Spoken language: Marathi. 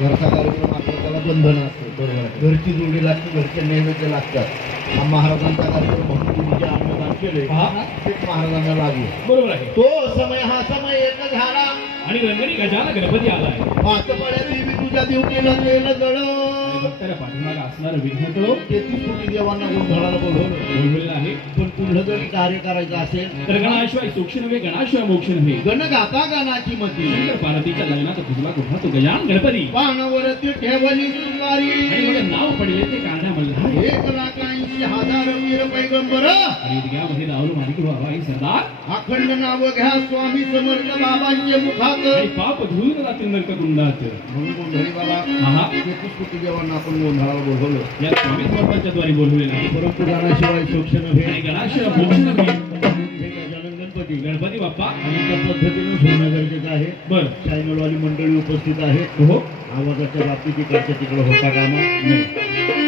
घरचा कार्यक्रम असतो त्याला बंधन असतं. बरोबर, घरची जोडी लागते, घरचे नैवेद्य लागतात. हा महाराजांचा कार्यक्रम म्हणून तुम्ही जे अन्नदान केले तेच महाराजांना लागले. बरोबर आहे. तो समय हा समय एक झाला आणि रंगणी गजाला गणपती आलाय. पाचपड्या देवी तुझ्या दिवटीला केलं जळ. भक्ताला पाठीमागे असणारं विघ्न तो तेथील कोणी देवांना गोंधळाला बोलवलेलं आहे. पण तुझं जरी कार्य करायचं असेल तर गणाशिवाय सोक्ष नव्हे, गणाशिवाय मोक्ष नव्हे. गण गाता गानाची मती. शंकर पार्वतीच्या लग्नात तुझला कुठला तो गजान गणपती. पानावरती ठेवली सुंगारी आणि मला नाव पडले ते काढा मल्हार. 1,80,000 वीर पैगंबर. आणि उद्यामध्ये दारू मालिक बाबाई सरदार. अखंड नाव घ्या स्वामी समर्थ बाबांचे मुखात. आणि पाप धुवून जातील नरक कुंडात. म्हणून गोंधळी बाबा हा तेथील कोटी देवांना आपण गोंधळाला बोलवलं. या स्वामी समर्थांच्या द्वारे बोलवलेलं आहे. परंतु गणाशिवाय सोक्ष नव्हे आणि गणाशिवाय मोक्ष नव्हे. हे गजानन गणपती गणपती बाप्पा. आणि त्या पद्धतीनं होणं गरजेचं आहे. बर चॅनलवाली मंडळी उपस्थित आहेत. हो आवाजाच्या बाबतीत इकडच्या तिकडे होता कामा नाही.